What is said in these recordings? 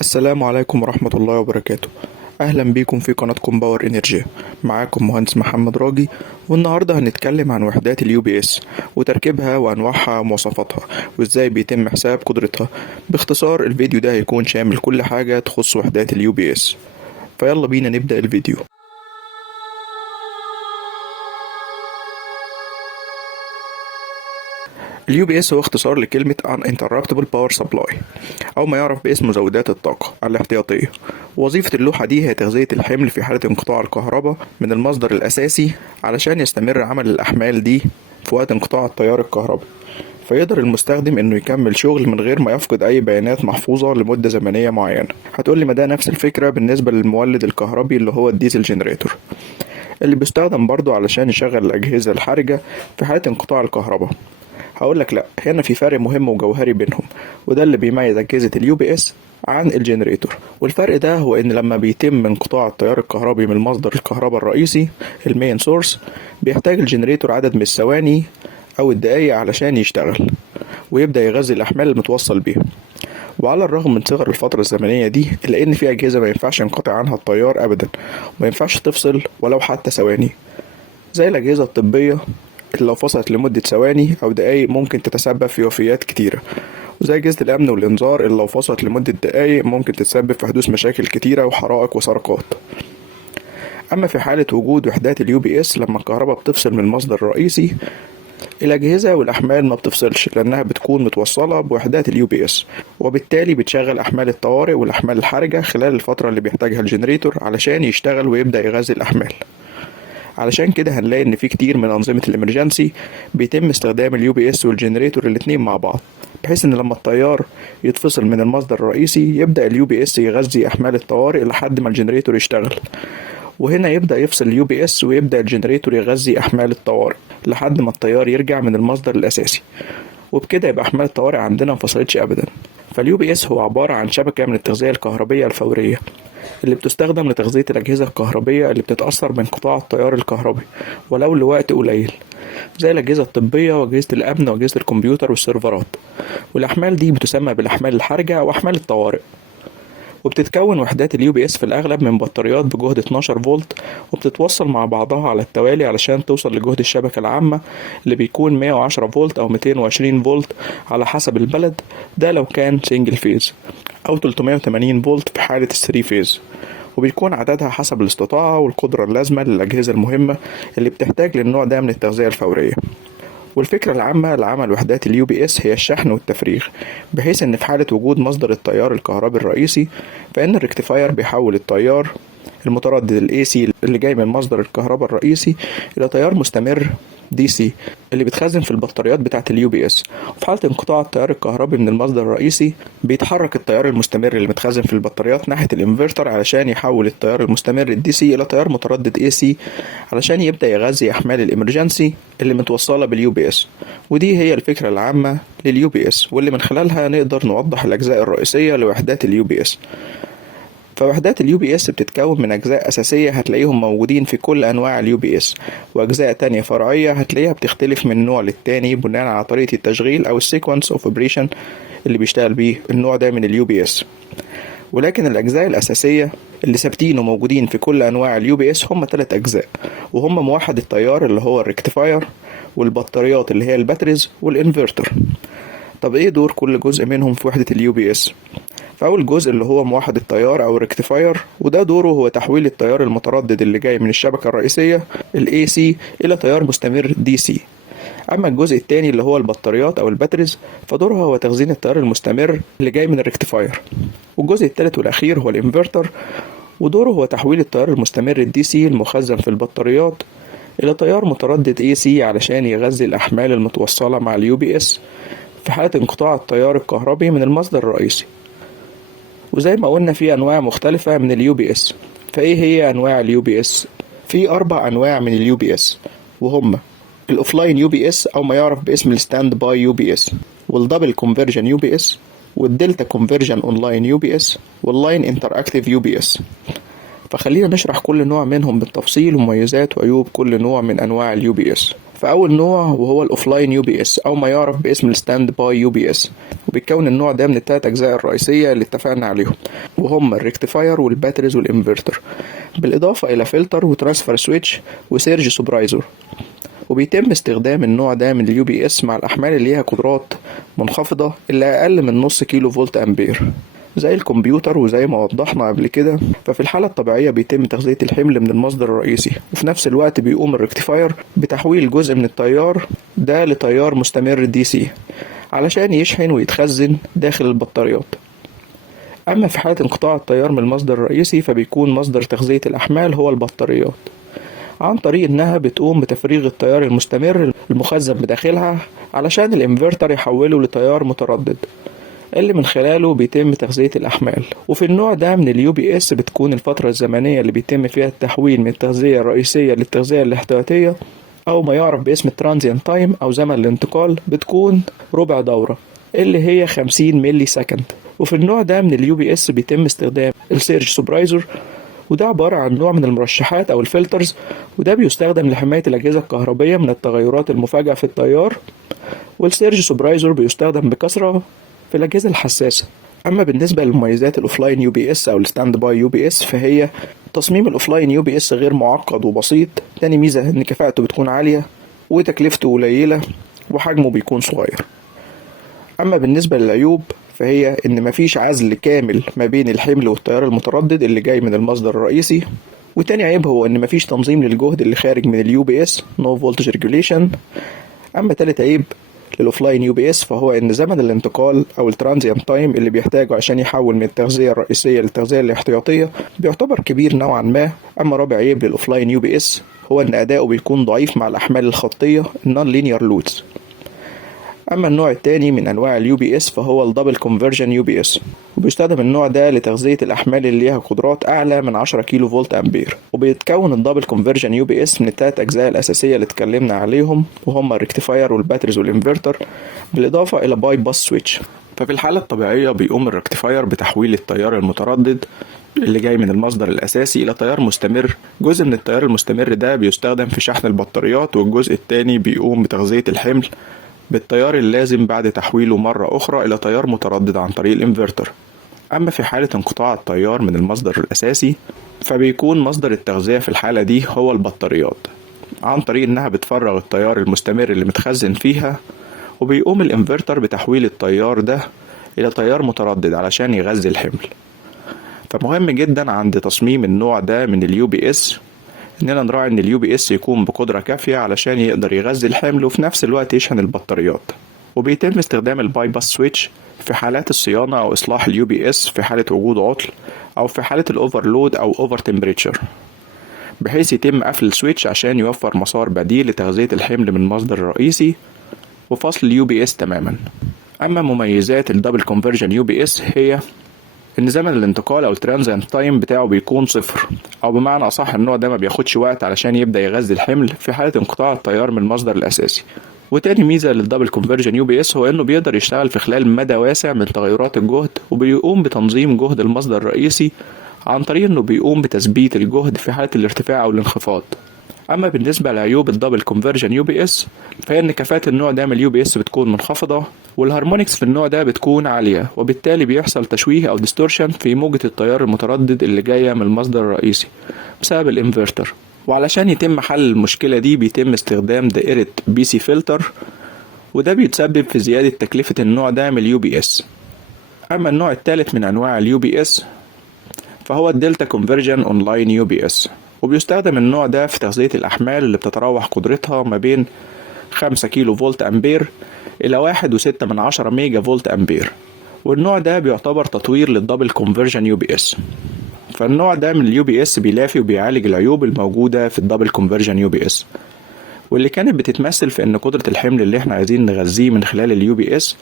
السلام عليكم ورحمة الله وبركاته. أهلا بيكم في قناتكم باور إنرجي. معاكم مهندس محمد راجي، والنهاردة هنتكلم عن وحدات اليو بي اس وتركيبها وأنواعها ومواصفاتها وإزاي بيتم حساب قدرتها. باختصار الفيديو ده هيكون شامل كل حاجة تخص وحدات اليو بي اس، فيلا بينا نبدأ الفيديو. اليو بي اس هو اختصار لكلمة Uninterruptible Power Supply، أو ما يعرف باسم مزودات الطاقة الاحتياطية. وظيفة اللوحة دي هي تغذية الحمل في حالة انقطاع الكهرباء من المصدر الأساسي علشان يستمر عمل الأحمال دي في وقت انقطاع التيار الكهربي، فيقدر المستخدم انه يكمل شغل من غير ما يفقد اي بيانات محفوظة لمدة زمنية معينة. هتقولي ما ده نفس الفكرة بالنسبة للمولد الكهربي اللي هو الديزل جنريتور، اللي بيستخدم برضو علشان يشغل الأجهزة الحرجة في حالة انقطاع الكهرباء. هقولك لأ، هنا في فرق مهم وجوهري بينهم، وده اللي بيميز أجهزة اليو بي اس عن الجنريتور. والفرق ده هو إن لما بيتم انقطاع التيار الكهربي من مصدر الكهرباء الرئيسي المين سورس، بيحتاج الجنريتور عدد من الثواني أو الدقايق علشان يشتغل ويبدأ يغذي الأحمال المتوصل بيها. وعلى الرغم من صغر الفترة الزمنية دي، إلا إن في أجهزة ما ينفعش ينقطع عنها التيار أبدا، وما ينفعش تفصل ولو حتى ثواني، زي الأجهزة الطبية اللي لو فصلت لمدة ثواني أو دقايق ممكن تتسبب في وفيات كتيرة، وزي أجهزة الأمن والإنذار اللي لو فصلت لمدة دقايق ممكن تتسبب في حدوث مشاكل كتيرة وحرائق وسرقات. أما في حالة وجود وحدات اليو بي اس، لما الكهرباء بتفصل من المصدر الرئيسي، الأجهزة والأحمال ما بتفصلش لأنها بتكون متوصلة بوحدات اليو بي اس، وبالتالي بتشغل أحمال الطوارئ والأحمال الحرجة خلال الفترة اللي بيحتاجها الجنريتور علشان يشتغل ويبدأ يغذي الأحمال. علشان كده هنلاقي ان في كتير من انظمة الامرجنسي بيتم استخدام اليو بي اس والجنريتور الاتنين مع بعض، بحيث ان لما التيار يتفصل من المصدر الرئيسي يبدأ اليو بي اس يغذي احمال الطوارئ لحد ما الجنريتور يشتغل، وهنا يبدأ يفصل اليو بي اس ويبدأ الجنريتور يغذي احمال الطوارئ لحد ما التيار يرجع من المصدر الاساسي، وبكده يبقى احمال الطوارئ عندنا مفصلتش ابدا. فاليو بي اس هو عبارة عن شبكة من التغذية الكهربية الفورية اللي بتستخدم لتغذية الأجهزة الكهربية اللي بتتأثر بانقطاع التيار الكهربي ولو لوقت قليل، زي الأجهزة الطبية وأجهزة الأمن وأجهزة الكمبيوتر والسيرفرات. والأحمال دي بتسمى بالأحمال الحرجة أو أحمال الطوارئ. وبتتكون وحدات اليو بي اس في الأغلب من بطاريات بجهد 12 فولت، وبتتوصل مع بعضها على التوالي علشان توصل لجهد الشبكة العامة اللي بيكون 110 فولت أو 220 فولت على حسب البلد، ده لو كان سنجل فيز، أو 380 فولت في حالة الثري فيز. وبيكون عددها حسب الاستطاعة والقدرة اللازمة للأجهزة المهمة اللي بتحتاج للنوع ده من التغذية الفورية. والفكرة العامة لعمل وحدات اليو بي اس هي الشحن والتفريغ، بحيث ان في حالة وجود مصدر التيار الكهربي الرئيسي، فان الريكتيفاير بيحول التيار المتردد الاي سي اللي جاي من مصدر الكهرباء الرئيسي الى تيار مستمر دي سي اللي بيتخزن في البطاريات بتاعة اليو بي اس. وفي حالة انقطاع التيار الكهربي من المصدر الرئيسي، بيتحرك التيار المستمر اللي متخزن في البطاريات ناحية الانفرتر علشان يحول التيار المستمر الدي سي الى تيار متردد اي سي علشان يبدأ يغذي احمال الامرجنسي اللي متوصلة باليو بي اس. ودي هي الفكرة العامة لليو بي اس، واللي من خلالها نقدر نوضح الاجزاء الرئيسية لوحدات اليو بي اس. فوحدات اليو بي اس بتتكون من اجزاء اساسيه هتلاقيهم موجودين في كل انواع اليو بي اس، واجزاء تانية فرعيه هتلاقيها بتختلف من نوع للتاني بناء على طريقه التشغيل او السيكونس اوف اوبريشن اللي بيشتغل بيه النوع ده من اليو بي اس. ولكن الاجزاء الاساسيه اللي ثابتين وموجودين في كل انواع اليو بي اس هم 3 اجزاء، وهم موحد التيار اللي هو الريكتيفاير، والبطاريات اللي هي الباتريز، والانفرتر. طب ايه دور كل جزء منهم في وحده اليو بي اس؟ فأول جزء اللي هو موحد التيار أو الريكتيفاير، وده دوره هو تحويل التيار المتردد اللي جاي من الشبكة الرئيسية ال AC إلى تيار مستمر DC. أما الجزء التاني اللي هو البطاريات أو الباتريز، فدورها هو تخزين التيار المستمر اللي جاي من الريكتيفاير. والجزء التالت والأخير هو الانفرتر، ودوره هو تحويل التيار المستمر ال DC المخزن في البطاريات إلى تيار متردد AC علشان يغذي الأحمال المتوصلة مع اليو بي اس في حالة انقطاع التيار الكهربي من المصدر الرئيسي. وزي ما قلنا في انواع مختلفة من اليو بي اس. فايه هي انواع اليو بي اس؟ في 4 انواع من اليو بي اس، وهم الاوفلاين يو بي اس او ما يعرف باسم الستاند باي يو بي اس، والدبل كونفرجن يو بي اس، والدلتا كونفرجن اونلاين يو بي اس، واللاين انتراكتيف يو بي اس. فخلينا نشرح كل نوع منهم بالتفصيل ومميزات وعيوب كل نوع من انواع اليو بي اس. فأول نوع وهو الأوفلاين يو بي اس أو ما يعرف باسم الستاند باي يو بي اس، وبيتكون النوع ده من التلات أجزاء الرئيسية اللي اتفقنا عليهم، وهم الريكتيفاير والباتريز والإنفرتر، بالإضافة إلى فلتر وترانسفر سويتش وسيرج سوبرايزر. وبيتم استخدام النوع ده من اليو بي اس مع الأحمال اللي ليها قدرات منخفضة اللي أقل من نص كيلو فولت أمبير زي الكمبيوتر. وزي ما وضحنا قبل كده، ففي الحالة الطبيعية بيتم تغذية الحمل من المصدر الرئيسي، وفي نفس الوقت بيقوم الريكتيفاير بتحويل جزء من التيار ده لتيار مستمر دي سي علشان يشحن ويتخزن داخل البطاريات. أما في حالة انقطاع التيار من المصدر الرئيسي، فبيكون مصدر تغذية الأحمال هو البطاريات، عن طريق إنها بتقوم بتفريغ التيار المستمر المخزن بداخلها علشان الانفرتر يحوله لتيار متردد اللي من خلاله بيتم تغذية الأحمال. وفي النوع ده من اليو بي اس بتكون الفترة الزمنية اللي بيتم فيها التحويل من التغذية الرئيسية للتغذية الاحتياطية أو ما يعرف باسم الترانزيانت تايم أو زمن الانتقال بتكون ربع دورة اللي هي 50 ملي سكند. وفي النوع ده من اليو بي اس بيتم استخدام السيرج سوبرايزر، وده عبارة عن نوع من المرشحات أو الفلترز، وده بيستخدم لحماية الأجهزة الكهربية من التغيرات المفاجئة في التيار. والسيرج سوبرايزر بيستخدم بكثرة في الأجهزة الحساسة. أما بالنسبة لمميزات الأوفلاين يو بي اس أو الستاند باي يو بي اس، فهي تصميم الأوفلاين يو بي اس غير معقد وبسيط. تاني ميزة إن كفاءته بتكون عالية وتكلفته قليلة وحجمه بيكون صغير. أما بالنسبة للعيوب، فهي إن مفيش عزل كامل ما بين الحمل والتيار المتردد اللي جاي من المصدر الرئيسي. وتاني عيب هو إن مفيش تنظيم للجهد اللي خارج من اليو بي اس No Voltage Regulation. أما تالت عيب للأوفلاين يو بي اس، فهو إن زمن الانتقال أو الترانزيانت تايم اللي بيحتاجه عشان يحول من التغذية الرئيسية للتغذية الاحتياطية بيعتبر كبير نوعا ما. أما رابع عيب للأوفلاين يو بي اس هو إن أداؤه بيكون ضعيف مع الأحمال الخطية Non Linear Loads. أما النوع الثاني من أنواع اليو بي اس فهو الدبل كونفرجن يو بي اس، وبيستخدم النوع ده لتغذية الأحمال اللي ليها قدرات أعلى من 10 كيلو فولت أمبير. وبيتكون الدبل كونفرجن يو بي اس من الثلاث أجزاء الأساسية اللي اتكلمنا عليهم، وهم الريكتيفاير والباتريز والإنفرتر، بالإضافة إلى باي باس سويتش. ففي الحالة الطبيعية بيقوم الريكتيفاير بتحويل التيار المتردد اللي جاي من المصدر الأساسي إلى تيار مستمر. جزء من التيار المستمر ده بيستخدم في شحن البطاريات، والجزء الثاني بيقوم بتغذية الحمل بالتيار اللازم بعد تحويله مرة أخرى إلى تيار متردد عن طريق الإنفرتر. أما في حالة انقطاع التيار من المصدر الأساسي، فبيكون مصدر التغذية في الحالة دي هو البطاريات، عن طريق إنها بتفرغ التيار المستمر اللي متخزن فيها، وبيقوم الإنفرتر بتحويل التيار ده إلى تيار متردد علشان يغذي الحمل. فمهم جدا عند تصميم النوع ده من اليو بي اس إننا نراعي إن اليو بي اس يكون بقدرة كافية علشان يقدر يغذي الحمل وفي نفس الوقت يشحن البطاريات. وبيتم استخدام الباي باس سويتش في حالات الصيانة أو إصلاح اليو بي اس في حالة وجود عطل أو في حالة الأوفرلود أو أوفر تمبريتشر، بحيث يتم قفل السويتش عشان يوفر مسار بديل لتغذية الحمل من المصدر الرئيسي وفصل اليو بي اس تماما. أما مميزات الدبل كونفرجن يو بي اس هي إن زمن الانتقال أو الترانزيانت تايم بتاعه بيكون صفر، أو بمعنى أصح النوع ده ما بياخدش وقت علشان يبدأ يغذي الحمل في حالة انقطاع التيار من المصدر الأساسي. وتاني ميزة للدبل كونفرجن يو بي اس هو إنه بيقدر يشتغل في خلال مدى واسع من تغيرات الجهد، وبيقوم بتنظيم جهد المصدر الرئيسي عن طريق إنه بيقوم بتثبيت الجهد في حالة الارتفاع أو الانخفاض. أما بالنسبة لعيوب الدبل كونفرجن يو بي اس، فهي إن كفاءة النوع ده من اليو بي اس بتكون منخفضة، والهارمونكس في النوع ده بتكون عالية، وبالتالي بيحصل تشويه أو ديستورشن في موجة التيار المتردد اللي جاية من المصدر الرئيسي بسبب الانفرتر. وعلشان يتم حل المشكلة دي بيتم استخدام دائرة بي سي فلتر، وده بيتسبب في زيادة تكلفة النوع ده من اليو بي اس. أما النوع الثالث من أنواع اليو بي اس فهو الدلتا كونفرجن اونلاين يو بي اس، وبيستخدم النوع ده في تغذية الأحمال اللي بتتراوح قدرتها ما بين 5 كيلو فولت أمبير إلى 1.6 ميجا فولت أمبير. والنوع ده بيعتبر تطوير للدبل كونفرجن يو بي اس. فالنوع ده من اليو بي اس بيلافي وبيعالج العيوب الموجودة في الدبل كونفرجن يو بي اس، واللي كانت بتتمثل في ان قدرة الحمل اللي احنا عايزين نغذيه من خلال اليو بي اس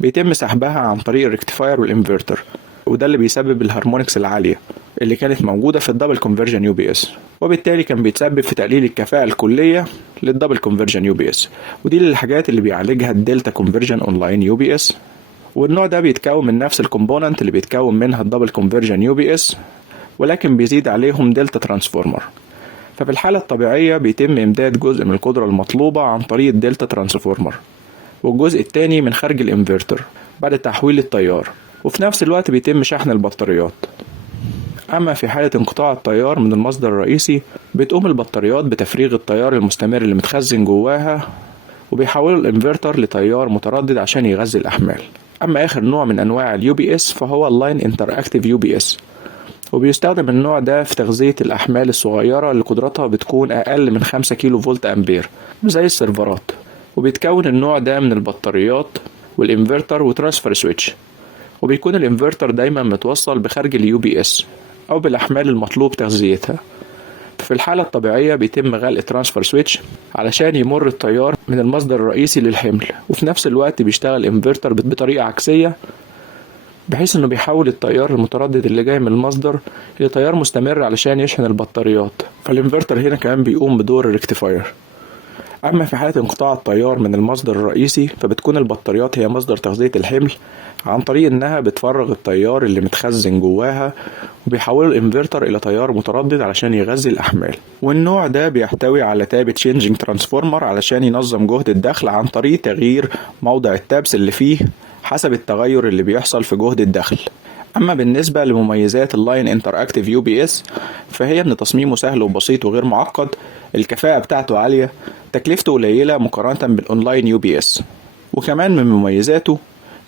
بيتم سحبها عن طريق الريكتيفاير والانفرتر، وده اللي بيسبب الهارمونكس العالية اللي كانت موجودة في الدبل كونفرجن يو بي اس، وبالتالي كان بيتسبب في تقليل الكفاءة الكلية للدبل كونفرجن يو بي اس. ودي الحاجات اللي بيعالجها الدلتا كونفرجن اونلاين يو بي اس. والنوع ده بيتكون من نفس الكومبوننت اللي بيتكون منها الدبل كونفرجن يو بي اس، ولكن بيزيد عليهم دلتا ترانسفورمر. ففي الحالة الطبيعية بيتم إمداد جزء من القدرة المطلوبة عن طريق الدلتا ترانسفورمر، والجزء التاني من خارج الانفرتر بعد تحويل التيار، وفي نفس الوقت بيتم شحن البطاريات. أما في حالة انقطاع التيار من المصدر الرئيسي بتقوم البطاريات بتفريغ التيار المستمر اللي متخزن جواها، وبيحولوا الانفرتر لتيار متردد عشان يغذي الأحمال. أما آخر نوع من أنواع اليو بي اس فهو اللاين انتراكتيف يو بي اس، وبيستخدم النوع ده في تغذية الأحمال الصغيرة اللي قدرتها بتكون أقل من 5 كيلو فولت أمبير زي السيرفرات. وبيتكون النوع ده من البطاريات والانفرتر وترانسفر سويتش، وبيكون الانفرتر دايما متوصل بخارج اليو بي اس أو بالأحمال المطلوب تغذيتها. في الحالة الطبيعية بيتم غلق ترانسفر سويتش علشان يمر التيار من المصدر الرئيسي للحمل، وفي نفس الوقت بيشتغل الانفرتر بطريقة عكسية بحيث انه بيحول التيار المتردد اللي جاي من المصدر لتيار مستمر علشان يشحن البطاريات. فالانفرتر هنا كمان بيقوم بدور الريكتيفاير. اما في حالة انقطاع التيار من المصدر الرئيسي فبتكون البطاريات هي مصدر تغذية الحمل عن طريق انها بتفرغ التيار اللي متخزن جواها، وبيحوله الانفرتر الى تيار متردد علشان يغذي الاحمال. والنوع ده بيحتوي على تاب تشينجينج ترانسفورمر علشان ينظم جهد الدخل عن طريق تغيير موضع التابس اللي فيه حسب التغير اللي بيحصل في جهد الدخل. اما بالنسبة لمميزات اللاين انتراكتيف يو بي اس فهي ان تصميمه سهل وبسيط وغير معقد، الكفاءة بتاعته عالية، تكلفته قليلة مقارنة بالاونلاين يو بي اس. وكمان من مميزاته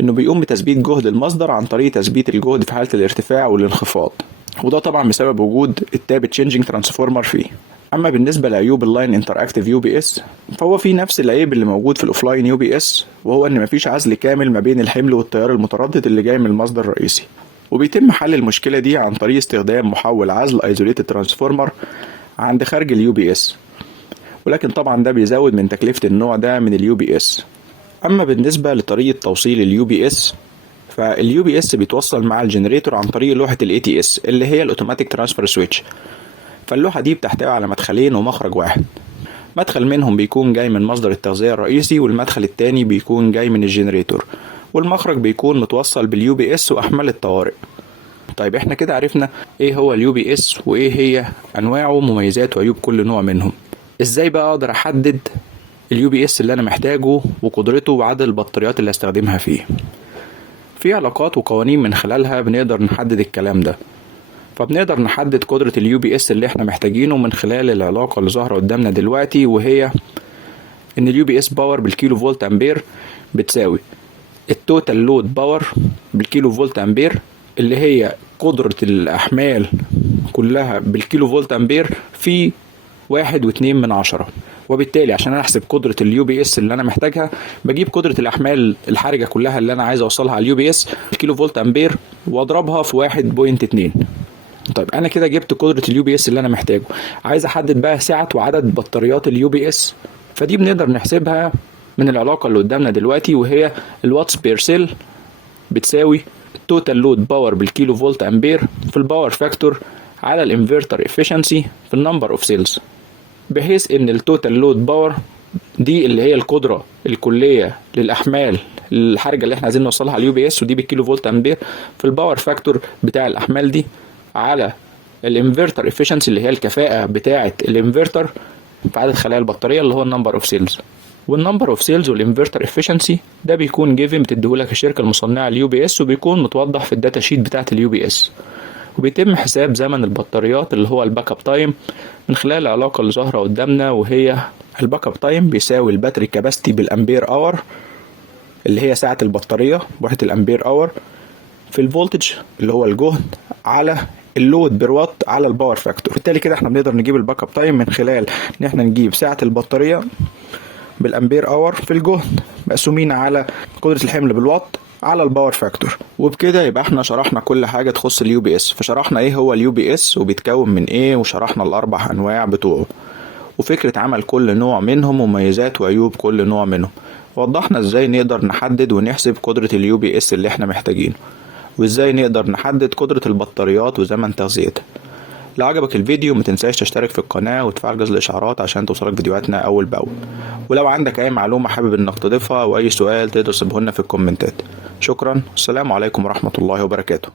انه بيقوم بتثبيت جهد المصدر عن طريق تثبيت الجهد في حالة الارتفاع والانخفاض، وده طبعا بسبب وجود التاب تشينجينج ترانسفورمر فيه. اما بالنسبة لعيوب اللاين انتراكتيف يو بي اس فهو في نفس العيب اللي موجود في الاوفلاين يو بي اس، وهو ان مفيش عزل كامل ما بين الحمل والتيار المتردد اللي جاي من المصدر الرئيسي. وبيتم حل المشكلة دي عن طريق استخدام محول عزل ايزوليتد ترانسفورمر عند خارج اليو بي اس، ولكن طبعا ده بيزود من تكلفة النوع ده من اليو بي اس. اما بالنسبة لطريقة توصيل اليو بي اس فاليو بي اس بيتوصل مع الجنريتور عن طريق لوحة الاي تي اس اللي هي الاوتوماتيك ترانسفير سويتش. فاللوحة دي بتحتوي على مدخلين ومخرج واحد، مدخل منهم بيكون جاي من مصدر التغذية الرئيسي، والمدخل التاني بيكون جاي من الجنريتور، والمخرج بيكون متوصل باليو بي اس واحمال الطوارئ. طيب احنا كده عرفنا ايه هو اليو بي اس وايه هي انواعه ومميزات وعيوب كل نوع منهم. ازاي بقى اقدر احدد اليو بي اس اللي انا محتاجه وقدرته وعدد البطاريات اللي هستخدمها فيه؟ في علاقات وقوانين من خلالها بنقدر نحدد الكلام ده. فبنقدر نحدد قدرة اليو بي اس اللي احنا محتاجينه من خلال العلاقة اللي ظاهرة قدامنا دلوقتي، وهي ان اليو بي اس باور بالكيلو فولت امبير بتساوي التوتال لود باور بالكيلو فولت امبير اللي هي قدرة الاحمال كلها بالكيلو فولت امبير في 1.2. وبالتالي عشان انا احسب قدرة اليو بي اس اللي انا محتاجها بجيب قدرة الاحمال الحرجة كلها اللي انا عايز اوصلها على اليو بي اس الكيلو فولت امبير واضربها في 1.2. طيب انا كده جبت قدرة اليو بي اس اللي انا محتاجه، عايز احدد بقى سعة وعدد بطاريات اليو بي اس. فدي بنقدر نحسبها من العلاقة اللي قدامنا دلوقتي، وهي الواتس بير سيل بتساوي التوتال لود باور بالكيلو فولت امبير في الباور فاكتور على الانفرتر افيشنسي في النمبر اوف سيلز، بحيث ان التوتال لود باور دي اللي هي القدرة الكلية للأحمال الحرجة اللي احنا عايزين نوصلها على اليو بي اس، ودي بالكيلو فولت امبير في الباور فاكتور بتاع الأحمال دي على الانفرتر افيشنسي اللي هي الكفاءة بتاعة الانفرتر في عدد خلايا البطارية اللي هو النمبر اوف سيلز. والنمبر اوف سيلز والانفرتر افيشنسي ده بيكون جيفن بتديهولك الشركة المصنعة اليو بي اس، وبيكون متوضح في الداتا شيت بتاعة اليو بي اس. وبيتم حساب زمن البطاريات اللي هو الباك اب تايم من خلال العلاقة اللي ظاهرة قدامنا، وهي الباك اب تايم بيساوي الباتري كاباسيتي بالامبير اور اللي هي ساعة البطارية بوحدة الامبير اور في الفولتج اللي هو الجهد على اللود بروات على الباور فاكتور. بالتالي كده احنا بنقدر نجيب الباك اب تايم من خلال ان احنا نجيب ساعة البطارية بالامبير اور في الجهد مقسومين على قدرة الحمل بالوات على الباور فاكتور. وبكده يبقى احنا شرحنا كل حاجة تخص اليو بي اس. فشرحنا ايه هو اليو بي اس وبيتكون من ايه، وشرحنا الاربع انواع بتوعه وفكرة عمل كل نوع منهم ومميزات وعيوب كل نوع منهم. وضحنا ازاي نقدر نحدد ونحسب قدرة اليو بي اس اللي احنا محتاجينه، وازاي نقدر نحدد قدرة البطاريات وزمن تغذيتها. لو عجبك الفيديو متنساش تشترك في القناة وتفعل جرس الاشعارات عشان توصلك فيديوهاتنا اول باول. ولو عندك اي معلومة حابب انك تضيفها او اي سؤال تقدر تسيبه لنا في الكومنتات. شكرا، السلام عليكم ورحمة الله وبركاته.